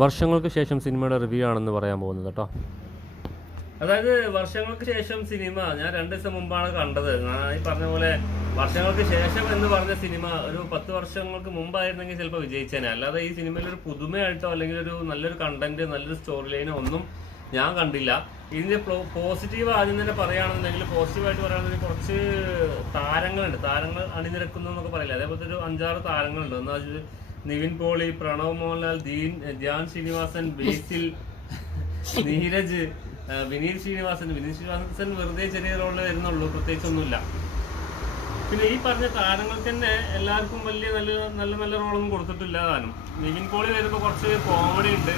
വർഷങ്ങൾക്ക് ശേഷം സിനിമയുടെ റിവ്യൂ ആണെന്ന് പറയാൻ പോകുന്നത് കേട്ടോ. അതായത് വർഷങ്ങൾക്ക് ശേഷം സിനിമ ഞാൻ 2 ദിവസം മുമ്പാണ് കണ്ടത്. ഈ പറഞ്ഞ പോലെ വർഷങ്ങൾക്ക് ശേഷം എന്ന് പറഞ്ഞ സിനിമ ഒരു 10 വർഷങ്ങൾക്ക് മുമ്പായിരുന്നെങ്കിൽ ചിലപ്പോൾ വിജയിച്ചേനെ. അല്ലാതെ ഈ സിനിമയിൽ ഒരു പുതുമയായിട്ടോ അല്ലെങ്കിൽ ഒരു നല്ലൊരു കണ്ടന്റ്, നല്ലൊരു സ്റ്റോറി ലൈനോ ഒന്നും ഞാൻ കണ്ടില്ല. ഇതിന്റെ പോസിറ്റീവ് ആദ്യം തന്നെ പറയുകയാണെന്നുണ്ടെങ്കിൽ, പോസിറ്റീവായിട്ട് പറയുകയാണെന്നുണ്ടെങ്കിൽ കുറച്ച് താരങ്ങൾ അണിനിരക്കുന്നു എന്നൊക്കെ പറയില്ല, അതേപോലത്തെ ഒരു 5-6 താരങ്ങളുണ്ട്. എന്നാൽ നിവിൻ പോളി, പ്രണവ് മോഹൻലാൽ, ധ്യാൻ ശ്രീനിവാസൻ, ബേസിൽ, നീരജ്, വിനീത് ശ്രീനിവാസൻ വെറുതെ ചെറിയ റോളിൽ വരുന്നുള്ളൂ, പ്രത്യേകിച്ചൊന്നുമില്ല. പിന്നെ ഈ പറഞ്ഞ താരങ്ങൾക്ക് തന്നെ എല്ലാവർക്കും വലിയ നല്ല റോളൊന്നും കൊടുത്തിട്ടില്ല. താനും നിവിൻ പോളി വരുമ്പോൾ കുറച്ച് കോമഡി ഉണ്ട്,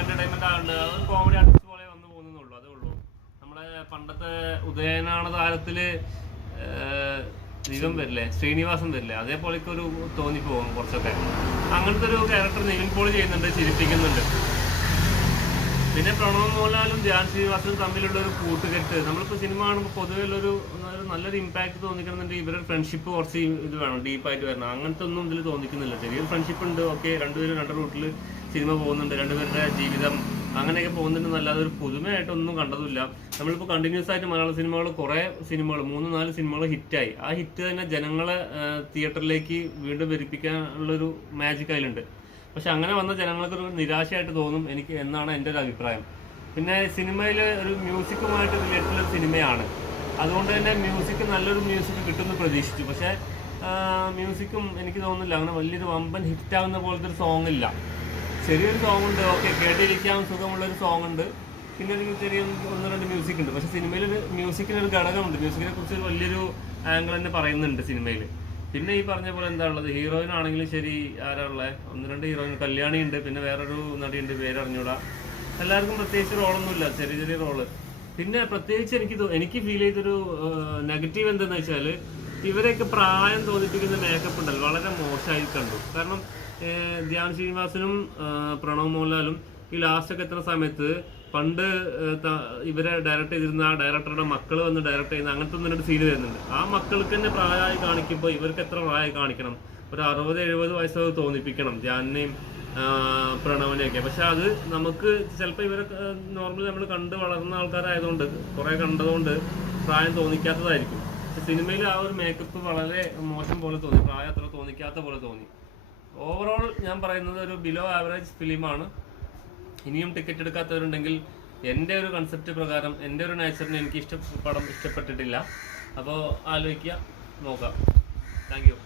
എന്റർടൈൻമെന്റ് ആകുന്നുണ്ട്. അത് കോമഡി ആർട്ടിസ്റ്റ് പോലെ വന്നു പോകുന്നുള്ളൂ, അതേ ഉള്ളൂ. നമ്മുടെ പണ്ടത്തെ ഉദയനാണ താരത്തില് ശ്രീനിവാസൻ വരില്ലേ, അതേപോലെയൊക്കെ ഒരു തോന്നിപ്പോകും കുറച്ചൊക്കെ. അങ്ങനത്തെ ഒരു ക്യാരക്ടർ നിവിൻ പോളി ചെയ്യുന്നുണ്ട്, ചിരിപ്പിക്കുന്നുണ്ട്. പിന്നെ പ്രണവ് മോഹൻലാലും ധ്യാൻ ശ്രീനിവാസനും തമ്മിലുള്ള ഒരു കൂട്ടുകെട്ട്, നമ്മളിപ്പോൾ സിനിമ കാണുമ്പോൾ പൊതുവെ ഒരു നല്ലൊരു ഇമ്പാക്ട് തോന്നിക്കണമെന്നുണ്ടെങ്കിൽ ഇവരുടെ ഫ്രണ്ട്ഷിപ്പ് കുറച്ച് ഇത് വേണം, ഡീപ്പായിട്ട് വരണം. അങ്ങനത്തെ ഒന്നും ഇതിൽ തോന്നിക്കുന്നില്ല. ചെറിയൊരു ഫ്രണ്ട്ഷിപ്പ് ഉണ്ട്, ഓക്കെ, രണ്ടുപേരും 2 റൂട്ടിൽ സിനിമ പോകുന്നുണ്ട്, രണ്ടുപേരുടെ ജീവിതം അങ്ങനെയൊക്കെ പോകുന്നുണ്ടെന്നല്ലാതെ ഒരു പുതുമയായിട്ടൊന്നും കണ്ടതില്ല. നമ്മളിപ്പോൾ കണ്ടിന്യൂസ് ആയിട്ട് മലയാള സിനിമകൾ കുറേ സിനിമകൾ 3-4 സിനിമകൾ ഹിറ്റായി. ആ ഹിറ്റ് തന്നെ ജനങ്ങളെ തിയേറ്ററിലേക്ക് വീണ്ടും വരിപ്പിക്കാനുള്ളൊരു മാജിക് അതിലുണ്ട്. പക്ഷെ അങ്ങനെ വന്ന ജനങ്ങൾക്കൊരു നിരാശയായിട്ട് തോന്നും എനിക്ക് എന്നാണ് എൻ്റെ ഒരു അഭിപ്രായം. പിന്നെ സിനിമയിൽ ഒരു മ്യൂസിക്കുമായിട്ട് റിലേറ്റഡ് ഒരു സിനിമയാണ്, അതുകൊണ്ട് തന്നെ നല്ലൊരു മ്യൂസിക് കിട്ടുമെന്ന് പ്രതീക്ഷിച്ചു. പക്ഷേ മ്യൂസിക്കും എനിക്ക് തോന്നുന്നില്ല അങ്ങനെ വലിയൊരു വമ്പൻ ഹിറ്റാവുന്ന പോലത്തെ ഒരു സോങ് ഇല്ല. ചെറിയൊരു സോങ് ഉണ്ട്, ഓക്കെ, കേട്ടിരിക്കാൻ സുഖമുള്ളൊരു സോങ് ഉണ്ട്. പിന്നെ ഒരു ചെറിയ 1-2 മ്യൂസിക് ഉണ്ട്. പക്ഷെ സിനിമയിൽ മ്യൂസിക്കിനൊരു ഘടകമുണ്ട്, മ്യൂസിക്കിനെ കുറിച്ച് വലിയൊരു ആംഗിൾ തന്നെ പറയുന്നുണ്ട് സിനിമയിൽ. പിന്നെ ഈ പറഞ്ഞ പോലെ എന്താ ഉള്ളത്, ഹീറോയിൻ ആണെങ്കിലും ശരി, ആരാ ഉള്ളത്, 1-2 ഹീറോയിൻ, കല്യാണി ഉണ്ട്, പിന്നെ വേറൊരു നടിയുണ്ട്, പേരറിഞ്ഞൂടാ. എല്ലാവർക്കും പ്രത്യേകിച്ച് റോളൊന്നുമില്ല, ചെറിയ റോള്. പിന്നെ പ്രത്യേകിച്ച് എനിക്ക് ഫീൽ ചെയ്തൊരു നെഗറ്റീവ് എന്താണെന്ന് വെച്ചാൽ, ഇവരെയൊക്കെ പ്രായം തോന്നിപ്പിക്കുന്ന മേക്കപ്പ് ഉണ്ടല്ലോ, വളരെ മോശമായി കണ്ടു. കാരണം ധ്യാൻ ശ്രീനിവാസനും പ്രണവ് മോഹൻലാലും ഈ ലാസ്റ്റൊക്കെ എത്തുന്ന സമയത്ത് പണ്ട് ഇവരെ ഡയറക്ട് ചെയ്തിരുന്ന ആ ഡയറക്ടറുടെ മക്കൾ വന്ന് ഡയറക്ട് ചെയ്യുന്ന അങ്ങനത്തെ 1-2 സീന് വരുന്നുണ്ട്. ആ മക്കൾക്ക് തന്നെ പ്രായമായി കാണിക്കുമ്പോൾ ഇവർക്ക് എത്ര പ്രായമായി കാണിക്കണം? ഒരു 60-70 വയസ്സൊക്കെ തോന്നിപ്പിക്കണം ധ്യാനെയും പ്രണവിനെയൊക്കെ. പക്ഷെ അത് നമുക്ക് ചിലപ്പോൾ ഇവരെ നോർമലി നമ്മൾ കണ്ട് വളർന്ന ആൾക്കാരായതുകൊണ്ട്, കുറെ കണ്ടതുകൊണ്ട് പ്രായം തോന്നിക്കാത്തതായിരിക്കും. പക്ഷെ സിനിമയിൽ ആ ഒരു മേക്കപ്പ് വളരെ മോശം പോലെ തോന്നി, പ്രായം അത്ര തോന്നിക്കാത്ത പോലെ തോന്നി. ഓവറോൾ ഞാൻ പറയുന്നത് ഒരു ബിലോ ആവറേജ് ഫിലിമാണ്. ഇനിയും ടിക്കറ്റ് എടുക്കാത്തവരുണ്ടെങ്കിൽ എൻ്റെ ഒരു കൺസെപ്റ്റ് പ്രകാരം, എൻ്റെ ഒരു നേച്ചറിന് എനിക്ക് പടം ഇഷ്ടപ്പെട്ടിട്ടില്ല. അപ്പോൾ ആലോചിക്കുക, നോക്കാം. Thank you.